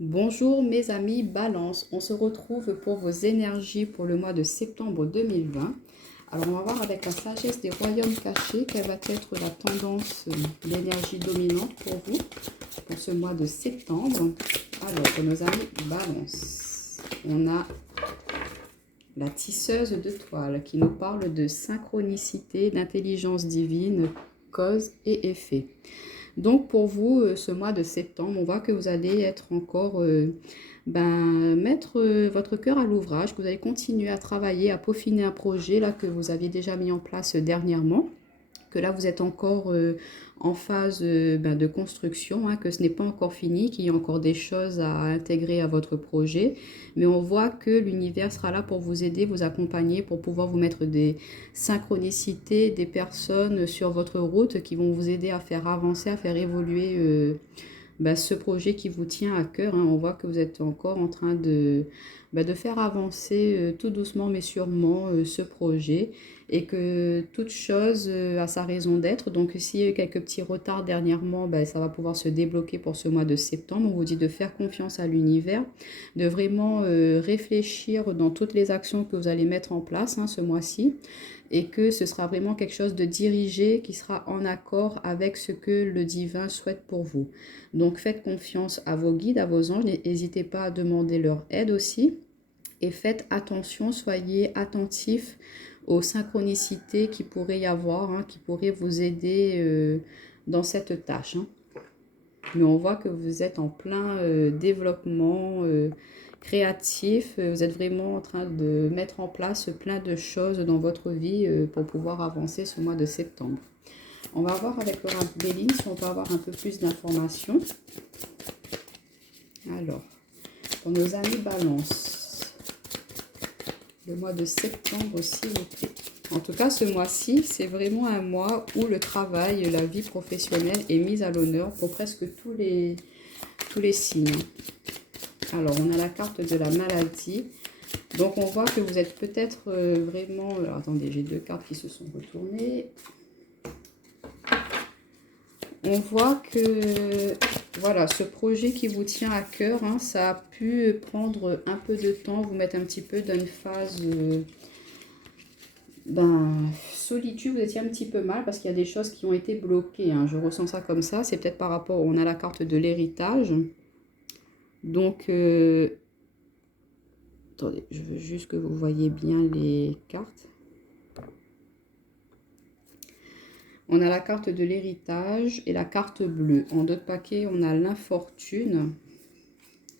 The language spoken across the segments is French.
Bonjour mes amis Balance, on se retrouve pour vos énergies pour le mois de septembre 2020. Alors on va voir avec la sagesse des royaumes cachés quelle va être la tendance d'énergie dominante pour vous pour ce mois de septembre. Alors pour nos amis Balance, on a la tisseuse de toile qui nous parle de synchronicité, d'intelligence divine, cause et effet. Donc pour vous, ce mois de septembre, on voit que vous allez être encore, mettre votre cœur à l'ouvrage, que vous allez continuer à travailler, à peaufiner un projet là que vous aviez déjà mis en place dernièrement, que là vous êtes encore en phase de construction, hein, que ce n'est pas encore fini, qu'il y a encore des choses à intégrer à votre projet. Mais on voit que l'univers sera là pour vous aider, vous accompagner, pour pouvoir vous mettre des synchronicités, des personnes sur votre route qui vont vous aider à faire avancer, à faire évoluer ce projet qui vous tient à cœur. Hein. On voit que vous êtes encore en train de faire avancer tout doucement mais sûrement ce projet et que toute chose a sa raison d'être. Donc s'il y a eu quelques petits retards dernièrement, ça va pouvoir se débloquer pour ce mois de septembre. On vous dit de faire confiance à l'univers, de vraiment réfléchir dans toutes les actions que vous allez mettre en place ce mois-ci et que ce sera vraiment quelque chose de dirigé qui sera en accord avec ce que le divin souhaite pour vous. Donc faites confiance à vos guides, à vos anges, n'hésitez pas à demander leur aide aussi et faites attention, soyez attentifs aux synchronicités qui pourrait y avoir, qui pourraient vous aider dans cette tâche. Mais on voit que vous êtes en plein développement créatif, vous êtes vraiment en train de mettre en place plein de choses dans votre vie pour pouvoir avancer ce mois de septembre. On va voir avec Laura Belline si on peut avoir un peu plus d'informations. Alors, pour nos amis Balance, le mois de septembre, s'il vous plaît. En tout cas, ce mois-ci, c'est vraiment un mois où le travail, la vie professionnelle est mise à l'honneur pour presque tous les signes. Alors, on a la carte de la maladie. Donc, on voit que vous êtes peut-être vraiment... Alors, attendez, j'ai deux cartes qui se sont retournées. On voit que, voilà, ce projet qui vous tient à cœur, ça a pu prendre un peu de temps, vous mettre un petit peu dans une phase solitude, vous étiez un petit peu mal parce qu'il y a des choses qui ont été bloquées. Je ressens ça comme ça, c'est peut-être par rapport, on a la carte de l'héritage. Donc, attendez, je veux juste que vous voyez bien les cartes. On a la carte de l'héritage et la carte bleue. En d'autres paquets, on a l'infortune,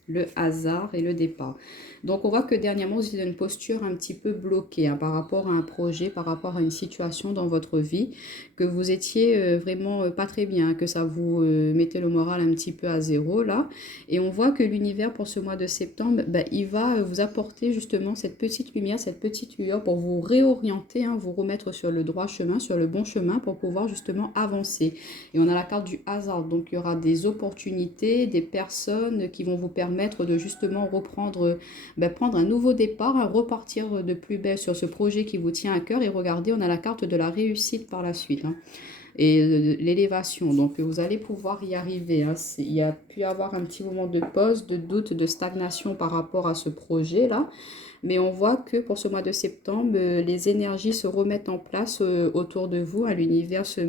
le hasard et le départ. Donc on voit que dernièrement vous avez une posture un petit peu bloquée par rapport à un projet, par rapport à une situation dans votre vie, que vous étiez vraiment pas très bien, que ça vous mettait le moral un petit peu à zéro là. Et on voit que l'univers pour ce mois de septembre, il va vous apporter justement cette petite lumière, cette petite lueur pour vous réorienter, vous remettre sur le droit chemin, sur le bon chemin pour pouvoir justement avancer. Et on a la carte du hasard, donc il y aura des opportunités, des personnes qui vont vous permettre de justement reprendre, prendre un nouveau départ, repartir de plus belle sur ce projet qui vous tient à cœur. Et regardez, on a la carte de la réussite par la suite. Et l'élévation, donc vous allez pouvoir y arriver. Il y a pu y avoir un petit moment de pause, de doute, de stagnation par rapport à ce projet là, mais on voit que pour ce mois de septembre, les énergies se remettent en place autour de vous, l'univers se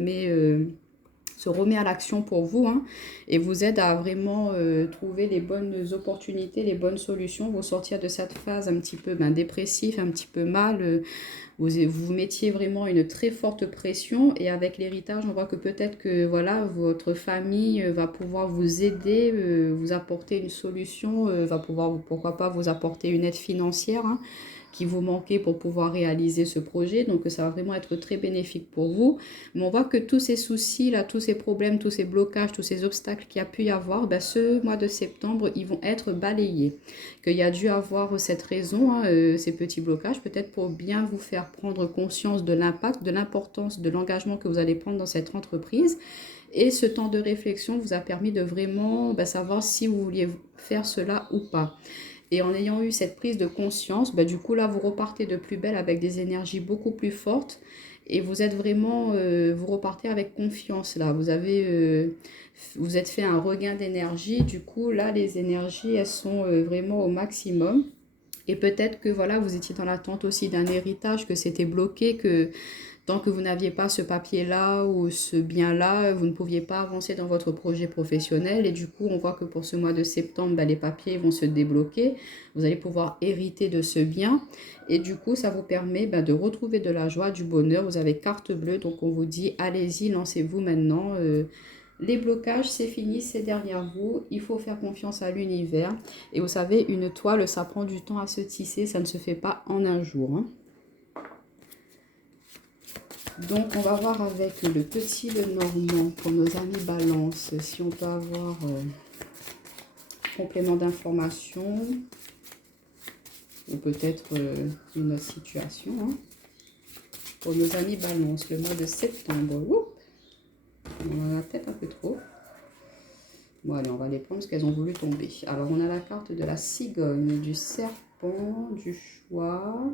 remet à l'action pour vous et vous aide à vraiment trouver les bonnes opportunités, les bonnes solutions, vous sortir de cette phase un petit peu dépressif, un petit peu mal, vous mettiez vraiment une très forte pression et avec l'héritage, on voit que peut-être que voilà, votre famille va pouvoir vous aider, vous apporter une solution, va pouvoir, pourquoi pas, vous apporter une aide financière qui vous manquait pour pouvoir réaliser ce projet. Donc ça va vraiment être très bénéfique pour vous. Mais on voit que tous ces soucis, là, tous ces problèmes, tous ces blocages, tous ces obstacles qu'il y a pu y avoir, ce mois de septembre, ils vont être balayés. Qu'il y a dû avoir cette raison, ces petits blocages, peut-être pour bien vous faire prendre conscience de l'impact, de l'importance de l'engagement que vous allez prendre dans cette entreprise. Et ce temps de réflexion vous a permis de vraiment savoir si vous vouliez faire cela ou pas. Et en ayant eu cette prise de conscience, du coup là vous repartez de plus belle avec des énergies beaucoup plus fortes Et vous êtes vraiment, vous repartez avec confiance là. Vous êtes fait un regain d'énergie. Du coup, là, les énergies, elles sont vraiment au maximum. Et peut-être que voilà, vous étiez dans l'attente aussi d'un héritage, que c'était bloqué, que tant que vous n'aviez pas ce papier-là ou ce bien-là, vous ne pouviez pas avancer dans votre projet professionnel. Et du coup, on voit que pour ce mois de septembre, les papiers vont se débloquer. Vous allez pouvoir hériter de ce bien. Et du coup, ça vous permet de retrouver de la joie, du bonheur. Vous avez carte bleue, donc on vous dit, allez-y, lancez-vous maintenant. Les blocages, c'est fini, c'est derrière vous. Il faut faire confiance à l'univers. Et vous savez, une toile, ça prend du temps à se tisser. Ça ne se fait pas en un jour. Donc, on va voir avec le petit Lenormand pour nos amis Balance. Si on peut avoir complément d'information ou peut-être une autre situation. Pour nos amis Balance, le mois de septembre. Ouh, on en a peut-être un peu trop. Bon, allez, on va les prendre parce qu'elles ont voulu tomber. Alors, on a la carte de la cigogne, du serpent, du choix,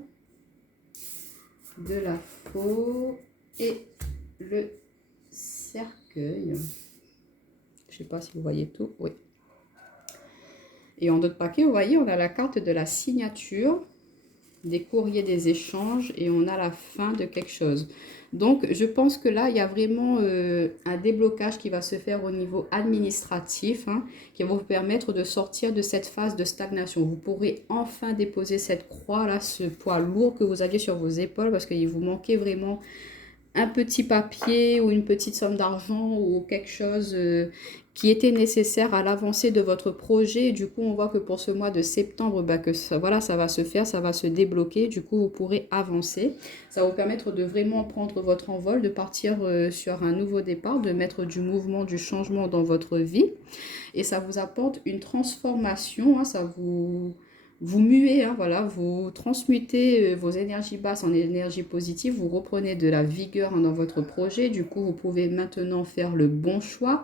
de la faux et le cercueil. Je ne sais pas si vous voyez tout. Oui. Et en d'autres paquets, vous voyez, on a la carte de la signature, des courriers, des échanges et on a la fin de quelque chose. Donc, je pense que là, il y a vraiment un déblocage qui va se faire au niveau administratif, qui va vous permettre de sortir de cette phase de stagnation. Vous pourrez enfin déposer cette croix-là, ce poids lourd que vous aviez sur vos épaules parce qu'il vous manquait vraiment un petit papier ou une petite somme d'argent ou quelque chose qui était nécessaire à l'avancée de votre projet. Et du coup, on voit que pour ce mois de septembre, que ça, voilà, ça va se faire, ça va se débloquer. Du coup, vous pourrez avancer. Ça va vous permettre de vraiment prendre votre envol, de partir sur un nouveau départ, de mettre du mouvement, du changement dans votre vie. Et ça vous apporte une transformation, ça vous muez, voilà, vous transmutez vos énergies basses en énergie positive, vous reprenez de la vigueur dans votre projet. Du coup, vous pouvez maintenant faire le bon choix,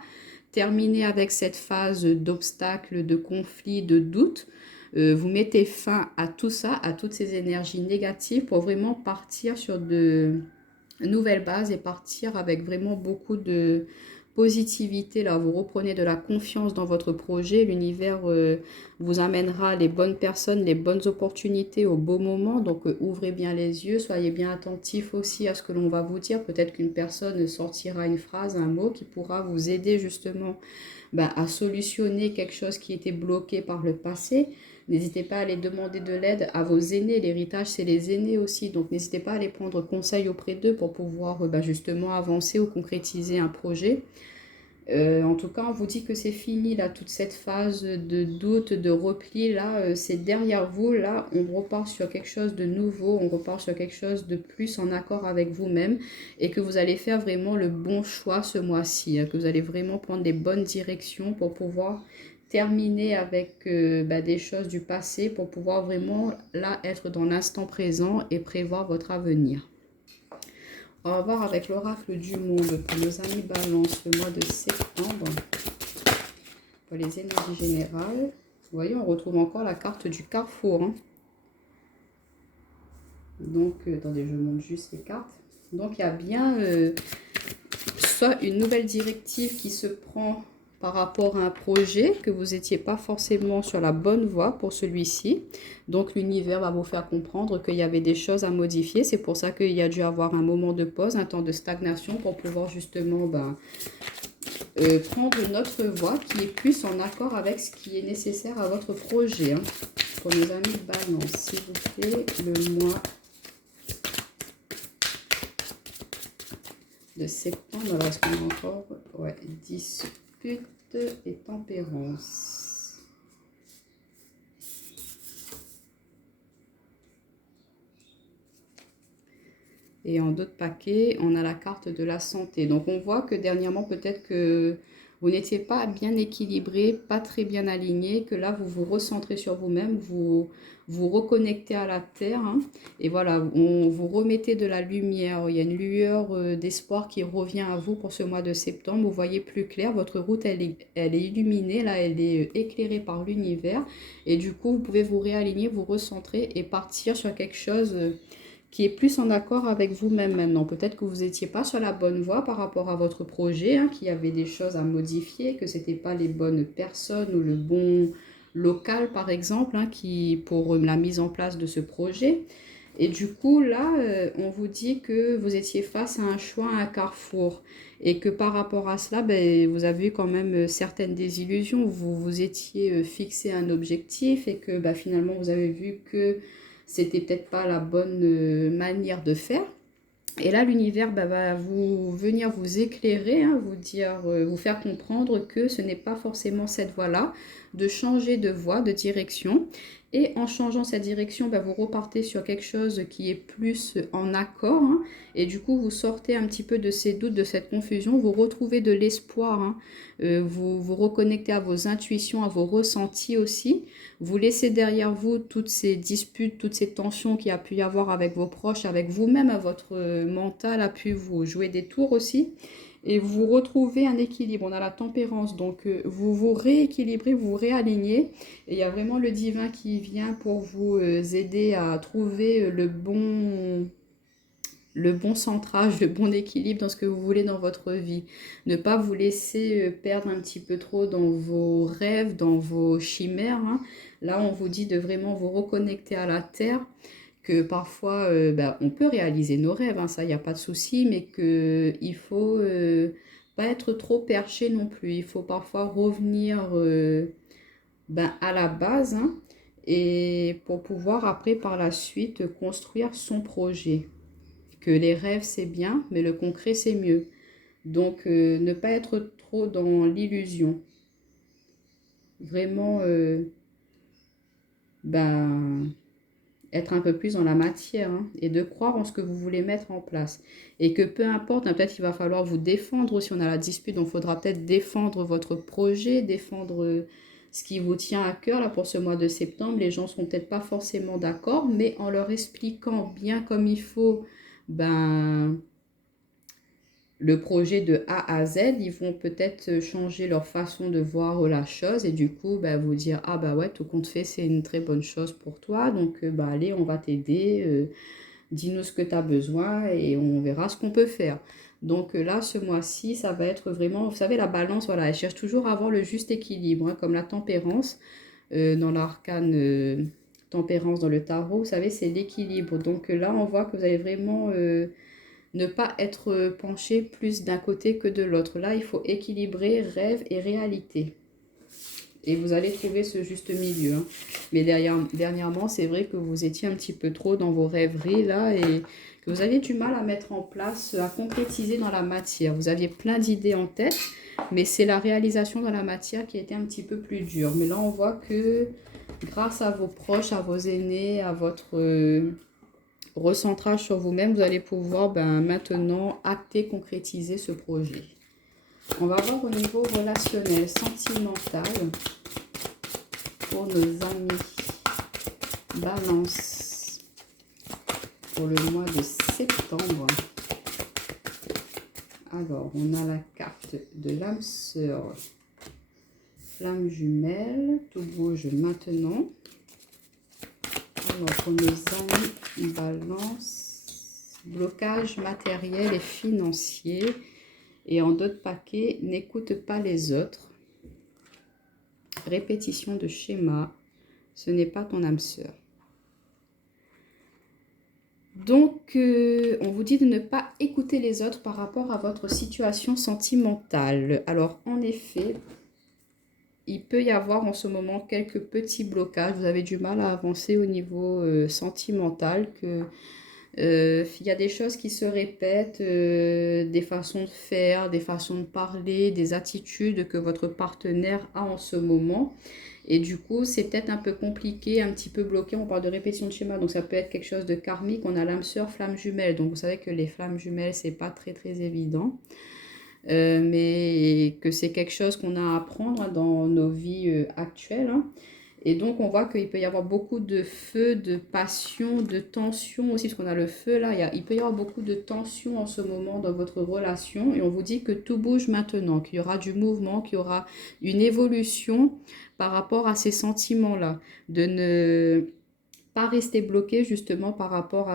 terminer avec cette phase d'obstacles, de conflits, de doutes. Vous mettez fin à tout ça, à toutes ces énergies négatives pour vraiment partir sur de nouvelles bases et partir avec vraiment beaucoup de positivité. Là, vous reprenez de la confiance dans votre projet. L'univers vous amènera les bonnes personnes, les bonnes opportunités au beau moment. Donc, ouvrez bien les yeux. Soyez bien attentifs aussi à ce que l'on va vous dire. Peut-être qu'une personne sortira une phrase, un mot qui pourra vous aider justement à solutionner quelque chose qui était bloqué par le passé. N'hésitez pas à aller demander de l'aide à vos aînés. L'héritage, c'est les aînés aussi. Donc, n'hésitez pas à aller prendre conseil auprès d'eux pour pouvoir justement avancer ou concrétiser un projet. En tout cas, on vous dit que c'est fini, là, toute cette phase de doute, de repli, là, c'est derrière vous. Là, on repart sur quelque chose de nouveau, on repart sur quelque chose de plus en accord avec vous-même et que vous allez faire vraiment le bon choix ce mois-ci, que vous allez vraiment prendre les bonnes directions pour pouvoir terminer avec des choses du passé pour pouvoir vraiment, là, être dans l'instant présent et prévoir votre avenir. On va voir avec l'oracle du monde pour nos amis Balance le mois de septembre. Pour les énergies générales. Vous voyez, on retrouve encore la carte du carrefour. Donc, attendez, je monte juste les cartes. Donc, il y a bien soit une nouvelle directive qui se prend par rapport à un projet, que vous n'étiez pas forcément sur la bonne voie pour celui-ci. Donc, l'univers va vous faire comprendre qu'il y avait des choses à modifier. C'est pour ça qu'il y a dû avoir un moment de pause, un temps de stagnation pour pouvoir justement prendre une autre voie qui est plus en accord avec ce qui est nécessaire à votre projet. Pour nos amis Balance, s'il vous plaît, le mois de septembre. Alors, est-ce qu'on a encore dispute et tempérance. Et en d'autres paquets, on a la carte de la santé. Donc, on voit que dernièrement, peut-être que vous n'étiez pas bien équilibré, pas très bien aligné, que là, vous vous recentrez sur vous-même, vous vous reconnectez à la terre. Et voilà, vous remettez de la lumière. Il y a une lueur d'espoir qui revient à vous pour ce mois de septembre. Vous voyez plus clair, votre route, elle est illuminée, là, elle est éclairée par l'univers. Et du coup, vous pouvez vous réaligner, vous recentrer et partir sur quelque chose qui est plus en accord avec vous-même maintenant. Peut-être que vous n'étiez pas sur la bonne voie par rapport à votre projet, hein, qu'il y avait des choses à modifier, que ce n'était pas les bonnes personnes ou le bon local, par exemple, hein, pour la mise en place de ce projet. Et du coup, là, on vous dit que vous étiez face à un choix, à un carrefour. Et que par rapport à cela, ben, vous avez eu quand même certaines désillusions. Vous vous étiez fixé un objectif et que ben, finalement, vous avez vu que c'était peut-être pas la bonne manière de faire. Et là, l'univers bah, va venir vous éclairer, hein, vous dire, vous faire comprendre que ce n'est pas forcément cette voie-là, de changer de voie, de direction. Et en changeant cette direction, bah, vous repartez sur quelque chose qui est plus en accord. Hein, et du coup, vous sortez un petit peu de ces doutes, de cette confusion. Vous retrouvez de l'espoir. Hein, vous vous reconnectez à vos intuitions, à vos ressentis aussi. Vous laissez derrière vous toutes ces disputes, toutes ces tensions qu'il y a pu y avoir avec vos proches, avec vous-même, votre mental a pu vous jouer des tours aussi. Et vous retrouvez un équilibre. On a la tempérance, donc vous vous rééquilibrez, vous vous réalignez. Et il y a vraiment le divin qui vient pour vous aider à trouver le bon centrage, le bon équilibre dans ce que vous voulez dans votre vie. Ne pas vous laisser perdre un petit peu trop dans vos rêves, dans vos chimères. Hein. Là, on vous dit de vraiment vous reconnecter à la terre, que parfois, on peut réaliser nos rêves, hein, ça, il n'y a pas de souci, mais qu'il faut pas être trop perché non plus. Il faut parfois revenir à la base, hein, et pour pouvoir après, par la suite, construire son projet. Que les rêves, c'est bien, mais le concret, c'est mieux. Donc, ne pas être trop dans l'illusion. Vraiment, être un peu plus dans la matière, hein, et de croire en ce que vous voulez mettre en place. Et que peu importe, hein, peut-être qu'il va falloir vous défendre aussi. On a la dispute, donc il faudra peut-être défendre votre projet, défendre ce qui vous tient à cœur là, pour ce mois de septembre. Les gens ne seront peut-être pas forcément d'accord, mais en leur expliquant bien comme il faut, le projet de A à Z, ils vont peut-être changer leur façon de voir la chose et du coup, vous dire, ah bah ouais, tout compte fait, c'est une très bonne chose pour toi, donc allez, on va t'aider, dis-nous ce que tu as besoin et on verra ce qu'on peut faire. Donc là, ce mois-ci, ça va être vraiment, vous savez, la balance, voilà, elle cherche toujours à avoir le juste équilibre, hein, comme la tempérance dans l'arcane tempérance dans le tarot, vous savez, c'est l'équilibre. Donc là, on voit que vous avez vraiment... ne pas être penché plus d'un côté que de l'autre. Là, il faut équilibrer rêve et réalité. Et vous allez trouver ce juste milieu. Hein. Mais dernièrement, c'est vrai que vous étiez un petit peu trop dans vos rêveries là et que vous aviez du mal à mettre en place, à concrétiser dans la matière. Vous aviez plein d'idées en tête, mais c'est la réalisation dans la matière qui a été un petit peu plus dure. Mais là, on voit que grâce à vos proches, à vos aînés, à votre... recentrage sur vous-même, vous allez pouvoir maintenant acter, concrétiser ce projet. On va voir au niveau relationnel, sentimental, pour nos amis Balance, pour le mois de septembre. Alors, on a la carte de l'âme sœur, flamme jumelle, tout bouge maintenant. Alors, pour nos amis Balance, blocage matériel et financier. Et en d'autres paquets, n'écoute pas les autres. Répétition de schéma, ce n'est pas ton âme sœur. Donc, on vous dit de ne pas écouter les autres par rapport à votre situation sentimentale. Alors, en effet... il peut y avoir en ce moment quelques petits blocages. Vous avez du mal à avancer au niveau sentimental. Il y a des choses qui se répètent, des façons de faire, des façons de parler, des attitudes que votre partenaire a en ce moment. Et du coup, c'est peut-être un peu compliqué, un petit peu bloqué. On parle de répétition de schéma, donc ça peut être quelque chose de karmique. On a l'âme sœur, flamme jumelle. Donc vous savez que les flammes jumelles, c'est pas très très évident. Mais que c'est quelque chose qu'on a à apprendre dans nos vies actuelles. Hein. Et donc, on voit qu'il peut y avoir beaucoup de feu, de passion, de tension aussi, parce qu'on a le feu là. Il peut y avoir beaucoup de tension en ce moment dans votre relation. Et on vous dit que tout bouge maintenant, qu'il y aura du mouvement, qu'il y aura une évolution par rapport à ces sentiments-là. De ne pas rester bloqué justement par rapport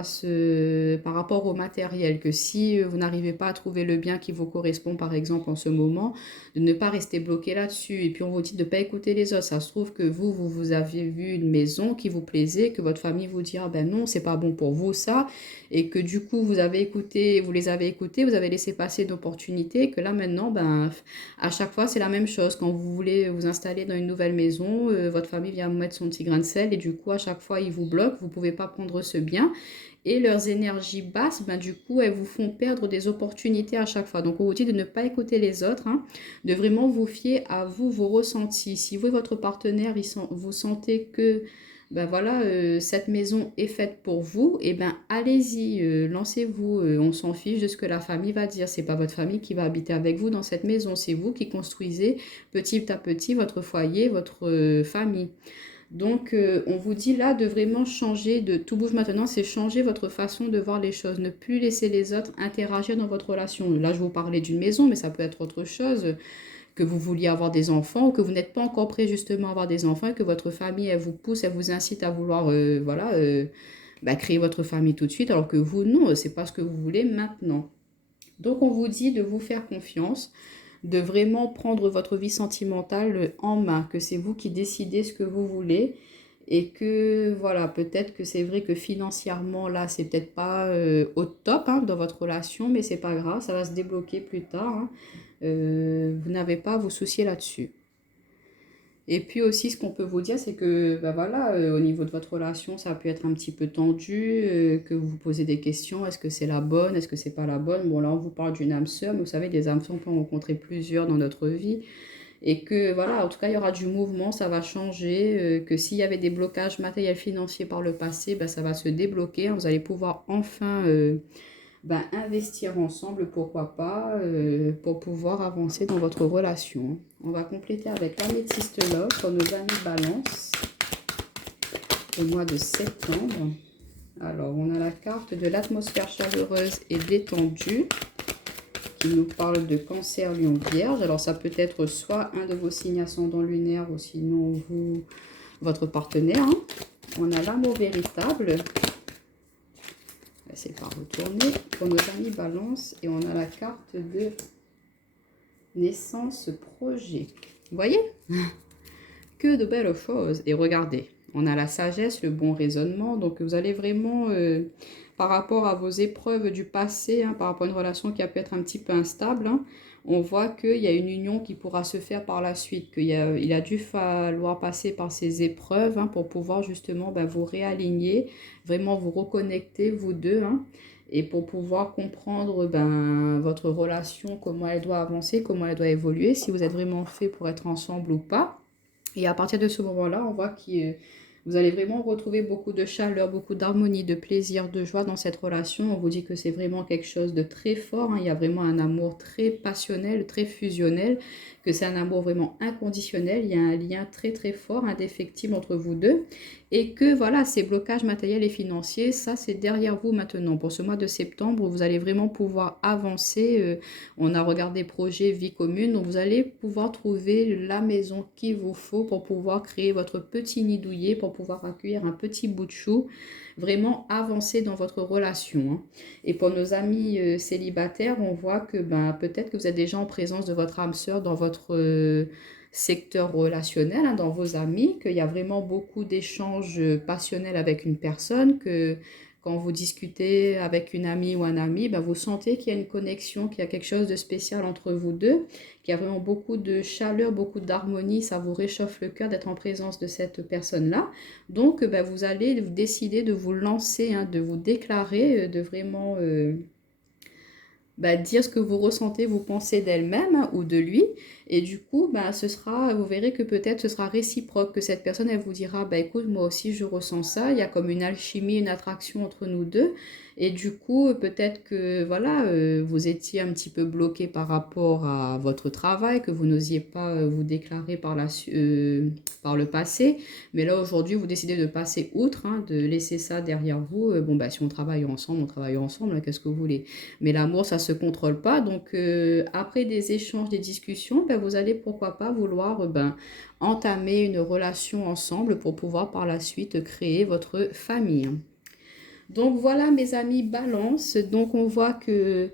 au matériel, que si vous n'arrivez pas à trouver le bien qui vous correspond par exemple en ce moment, de ne pas rester bloqué là-dessus. Et puis on vous dit de ne pas écouter les autres. Ça se trouve que vous avez vu une maison qui vous plaisait, que votre famille vous dit ah ben non, c'est pas bon pour vous ça, et que du coup vous les avez écoutés, vous avez laissé passer d'opportunités, que là maintenant, ben à chaque fois c'est la même chose. Quand vous voulez vous installer dans une nouvelle maison, votre famille vient mettre son petit grain de sel, et du coup à chaque fois ils vous bloquent, vous ne pouvez pas prendre ce bien. Et leurs énergies basses, ben, du coup, elles vous font perdre des opportunités à chaque fois. Donc, on vous dit de ne pas écouter les autres, hein, de vraiment vous fier à vous, vos ressentis. Si vous et votre partenaire, vous sentez que ben voilà, cette maison est faite pour vous, et ben allez-y, lancez-vous. On s'en fiche de ce que la famille va dire. C'est pas votre famille qui va habiter avec vous dans cette maison. C'est vous qui construisez petit à petit votre foyer, votre famille. Donc, on vous dit là de vraiment changer, de tout bouge maintenant, c'est changer votre façon de voir les choses, ne plus laisser les autres interagir dans votre relation. Là, je vous parlais d'une maison, mais ça peut être autre chose, que vous vouliez avoir des enfants ou que vous n'êtes pas encore prêt justement à avoir des enfants et que votre famille, elle vous pousse, elle vous incite à vouloir, voilà, créer votre famille tout de suite, alors que vous, non, c'est pas ce que vous voulez maintenant. Donc, on vous dit de vous faire confiance, de vraiment prendre votre vie sentimentale en main, que c'est vous qui décidez ce que vous voulez et que voilà, peut-être que c'est vrai que financièrement là, c'est peut-être pas au top hein, dans votre relation, mais c'est pas grave, ça va se débloquer plus tard. Hein. Vous n'avez pas à vous soucier là-dessus. Et puis aussi, ce qu'on peut vous dire, c'est que bah voilà, au niveau de votre relation, ça peut être un petit peu tendu, que vous vous posez des questions. Est-ce que c'est la bonne? Est-ce que c'est pas la bonne? Bon, là, on vous parle d'une âme sœur, mais vous savez, des âmes sœurs, on peut en rencontrer plusieurs dans notre vie. Et que voilà, en tout cas, il y aura du mouvement, ça va changer. Que s'il y avait des blocages matériels financiers par le passé, bah, ça va se débloquer. Hein. Vous allez pouvoir enfin investir ensemble, pourquoi pas, pour pouvoir avancer dans votre relation. On va compléter avec l'améthyste love pour nos amis balance au mois de septembre. Alors, on a la carte de l'atmosphère chaleureuse et détendue qui nous parle de cancer, lion, vierge. Alors, ça peut être soit un de vos signes ascendants lunaires ou sinon vous, votre partenaire. Hein. On a l'amour véritable. C'est pas retourné pour nos amis balance et on a la carte de naissance projet. Vous voyez? Que de belles choses. Et regardez, on a la sagesse, le bon raisonnement. Donc vous allez vraiment, par rapport à vos épreuves du passé, hein, par rapport à une relation qui a pu être un petit peu instable, hein, on voit qu'il y a une union qui pourra se faire par la suite, il a dû falloir passer par ces épreuves hein, pour pouvoir justement vous réaligner, vraiment vous reconnecter, vous deux, hein, et pour pouvoir comprendre votre relation, comment elle doit avancer, comment elle doit évoluer, si vous êtes vraiment fait pour être ensemble ou pas. Et à partir de ce moment-là, on voit que vous allez vraiment retrouver beaucoup de chaleur, beaucoup d'harmonie, de plaisir, de joie dans cette relation. On vous dit que c'est vraiment quelque chose de très fort. Hein. Il y a vraiment un amour très passionnel, très fusionnel, que c'est un amour vraiment inconditionnel. Il y a un lien très très fort, indéfectible entre vous deux. Et que voilà, ces blocages matériels et financiers, ça c'est derrière vous maintenant. Pour ce mois de septembre, vous allez vraiment pouvoir avancer. On a regardé projet vie commune, donc vous allez pouvoir trouver la maison qu'il vous faut pour pouvoir créer votre petit nid douillet, pour pouvoir accueillir un petit bout de chou, vraiment avancer dans votre relation. Hein. Et pour nos amis célibataires, on voit que peut-être que vous êtes déjà en présence de votre âme sœur dans votre secteur relationnel, hein, dans vos amis, qu'il y a vraiment beaucoup d'échanges passionnels avec une personne, que quand vous discutez avec une amie ou un ami, vous sentez qu'il y a une connexion, qu'il y a quelque chose de spécial entre vous deux, qu'il y a vraiment beaucoup de chaleur, beaucoup d'harmonie, ça vous réchauffe le cœur d'être en présence de cette personne-là. Donc, vous allez décider de vous lancer, hein, de vous déclarer, de vraiment dire ce que vous ressentez, vous pensez d'elle-même hein, ou de lui. Et du coup, vous verrez que peut-être ce sera réciproque, que cette personne, elle vous dira, écoute, moi aussi, je ressens ça. Il y a comme une alchimie, une attraction entre nous deux. Et du coup, peut-être que, voilà, vous étiez un petit peu bloqué par rapport à votre travail, que vous n'osiez pas vous déclarer par le passé. Mais là, aujourd'hui, vous décidez de passer outre, hein, de laisser ça derrière vous. Si on travaille ensemble, on travaille ensemble, hein, qu'est-ce que vous voulez. Mais l'amour, ça se contrôle pas. Donc, après des échanges, des discussions, ben, vous allez pourquoi pas vouloir entamer une relation ensemble pour pouvoir par la suite créer votre famille. Donc voilà mes amis Balance. Donc on voit que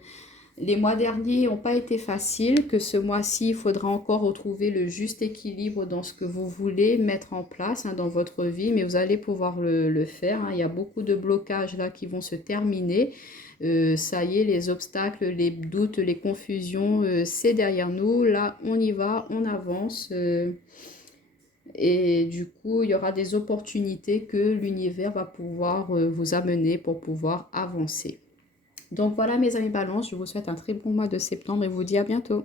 les mois derniers n'ont pas été faciles, que ce mois-ci, il faudra encore retrouver le juste équilibre dans ce que vous voulez mettre en place dans votre vie, mais vous allez pouvoir le faire. Il y a beaucoup de blocages là qui vont se terminer. Ça y est, les obstacles, les doutes, les confusions, c'est derrière nous. Là, on y va, on avance. Et du coup, il y aura des opportunités que l'univers va pouvoir vous amener pour pouvoir avancer. Donc voilà mes amis Balance, je vous souhaite un très bon mois de septembre et vous dis à bientôt.